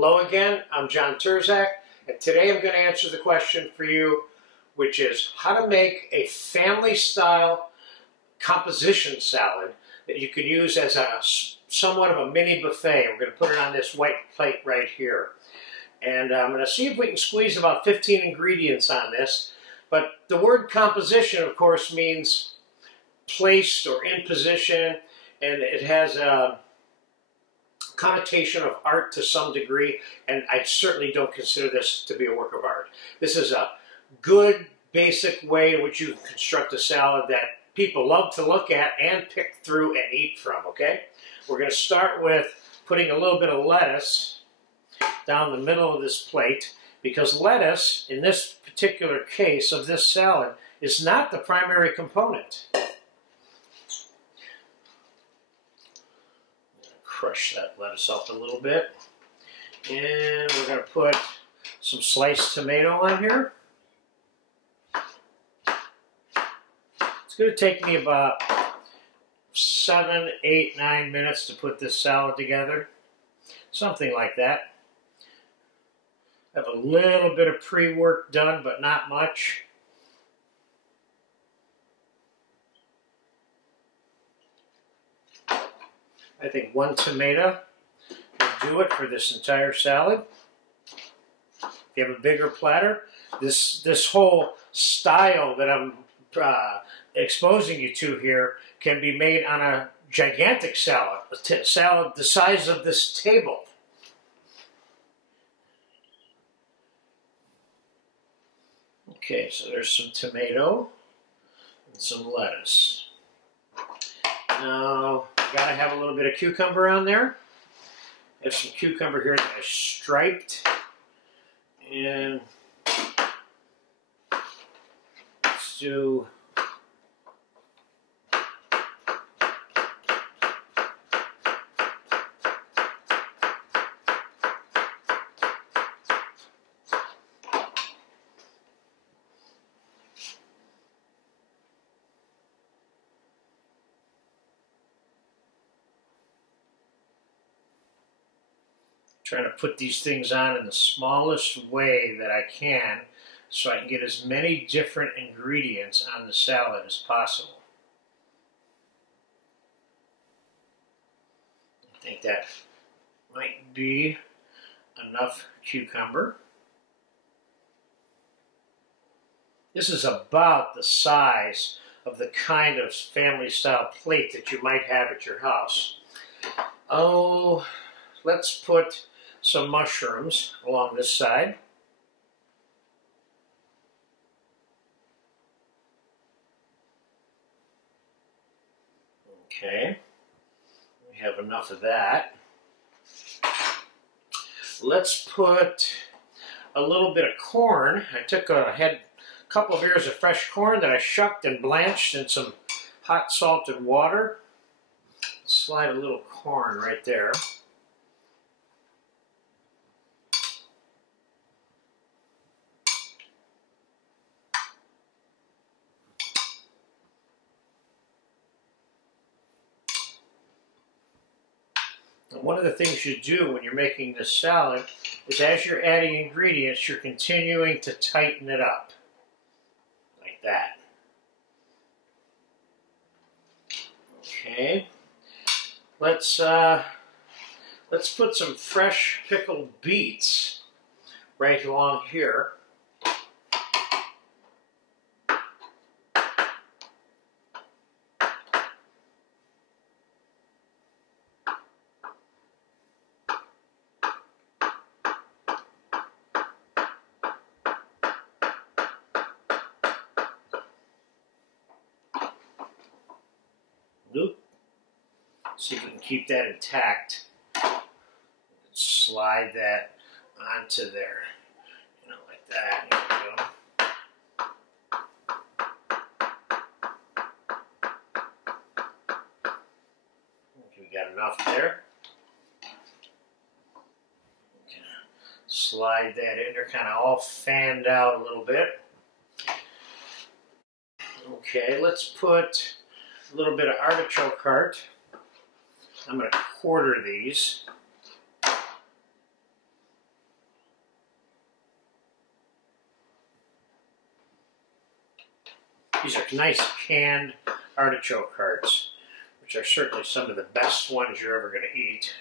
Hello again, I'm John Terzak, and today I'm going to answer the question for you, which is how to make a family-style composition salad that you could use as a somewhat of a mini buffet. We're going to put it on this white plate right here. And I'm going to see if we can squeeze about 15 ingredients on this. But the word composition, of course, means placed or in position, and it has a connotation of art to some degree, and I certainly don't consider this to be a work of art. This is a good, basic way in which you can construct a salad that people love to look at and pick through and eat from, okay? We're going to start with putting a little bit of lettuce down the middle of this plate, because lettuce, in this particular case of this salad, is not the primary component. Crush that lettuce up a little bit. And we're going to put some sliced tomato on here. It's going to take me about 7, 8, 9 minutes to put this salad together. Something like that. I have a little bit of pre-work done, but not much. I think 1 tomato will do it for this entire salad. If you have a bigger platter, this whole style that I'm exposing you to here can be made on a gigantic salad, a salad the size of this table. Okay, so there's some tomato and some lettuce. Now, I've got to have a little bit of cucumber on there. There's some cucumber here that I striped. And let's do trying to put these things on in the smallest way that I can so I can get as many different ingredients on the salad as possible. I think that might be enough cucumber. This is about the size of the kind of family-style plate that you might have at your house. Oh, let's put some mushrooms along this side. Okay, we have enough of that. Let's put a little bit of corn. I had a couple of ears of fresh corn that I shucked and blanched in some hot salted water. Slide a little corn right there. One of the things you do when you're making this salad is as you're adding ingredients, you're continuing to tighten it up, like that. Okay, let's put some fresh pickled beets right along here. See if we can keep that intact. Slide that onto there, you know, like that. There we go. Okay, we got enough there. Okay. Slide that in there, kind of all fanned out a little bit. Okay, let's put a little bit of artichoke heart. I'm going to quarter these. These are nice canned artichoke hearts, which are certainly some of the best ones you're ever going to eat.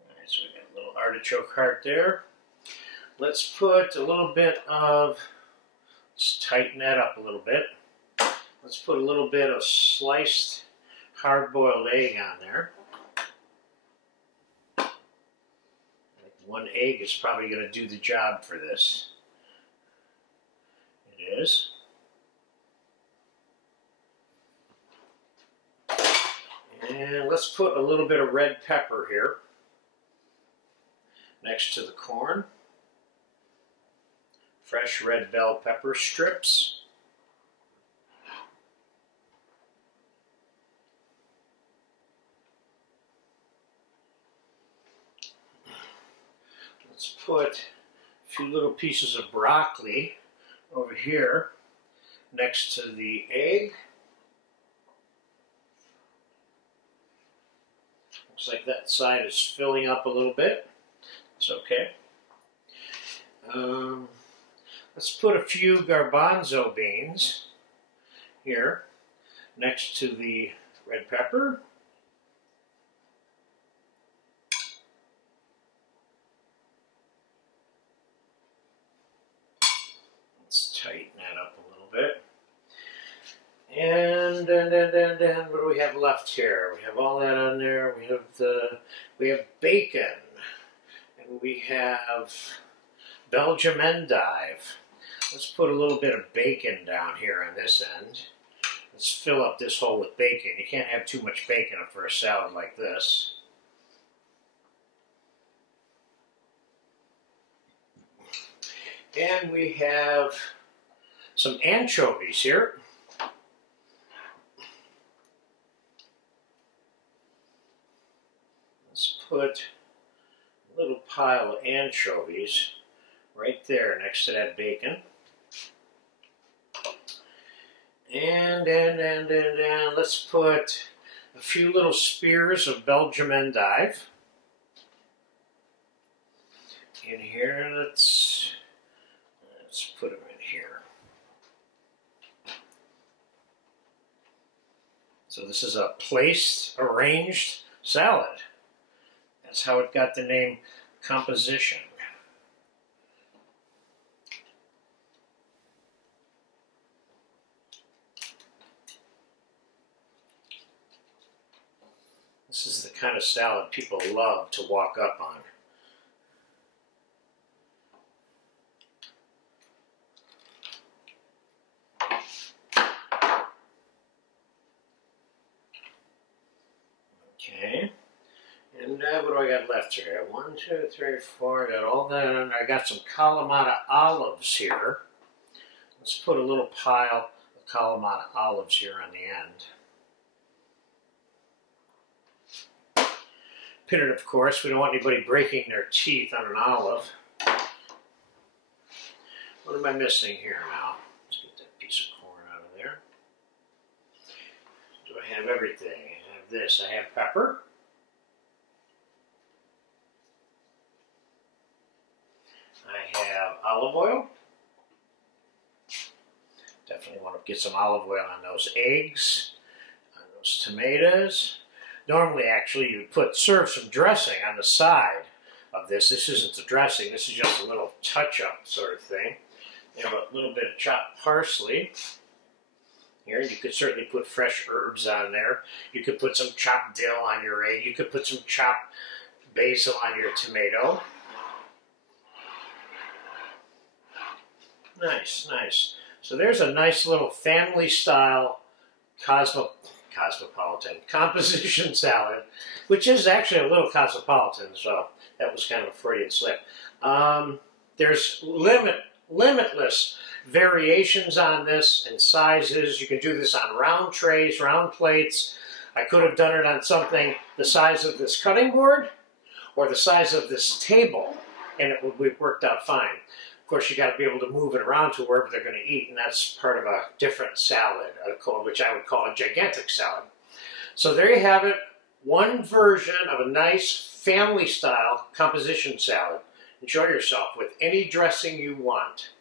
All right, so we got a little artichoke heart there. Let's put a little bit of, let's tighten that up a little bit. Let's put a little bit of sliced hard-boiled egg on there. I think one egg is probably going to do the job for this. It is. And let's put a little bit of red pepper here next to the corn. Fresh red bell pepper strips. Let's put a few little pieces of broccoli over here next to the egg. Looks like that side is filling up a little bit. It's okay. Let's put a few garbanzo beans here next to the red pepper. Let's tighten that up a little bit. And what do we have left here? We have all that on there. We have bacon, and we have Belgium endive. Let's put a little bit of bacon down here on this end. Let's fill up this hole with bacon. You can't have too much bacon for a salad like this. And we have some anchovies here. Let's put a little pile of anchovies right there next to that bacon. And let's put a few little spears of Belgium endive in here. Let's put them in here. So this is a placed, arranged salad. That's how it got the name composition. This is the kind of salad people love to walk up on. Okay, and what do I got left here? 1, 2, 3, 4. I got all that on. I got some Kalamata olives here. Let's put a little pile of Kalamata olives here on the end. Pin it, of course. We don't want anybody breaking their teeth on an olive. What am I missing here now? Let's get that piece of corn out of there. Do I have everything? I have this. I have pepper. I have olive oil. Definitely want to get some olive oil on those eggs, on those tomatoes. Normally, actually, you would serve some dressing on the side of this. This isn't the dressing. This is just a little touch-up sort of thing. You have a little bit of chopped parsley. Here, you could certainly put fresh herbs on there. You could put some chopped dill on your egg. You could put some chopped basil on your tomato. Nice, nice. So there's a nice little family-style cosmopolitan composition salad, which is actually a little cosmopolitan, so that was kind of a Freudian slip. There's limitless variations on this and sizes. You can do this on round trays, round plates. I could have done it on something the size of this cutting board or the size of this table, and it would have worked out fine. Of course, you got to be able to move it around to wherever they're going to eat, and that's part of a different salad, which I would call a gigantic salad. So there you have it, one version of a nice family-style composition salad. Enjoy yourself with any dressing you want.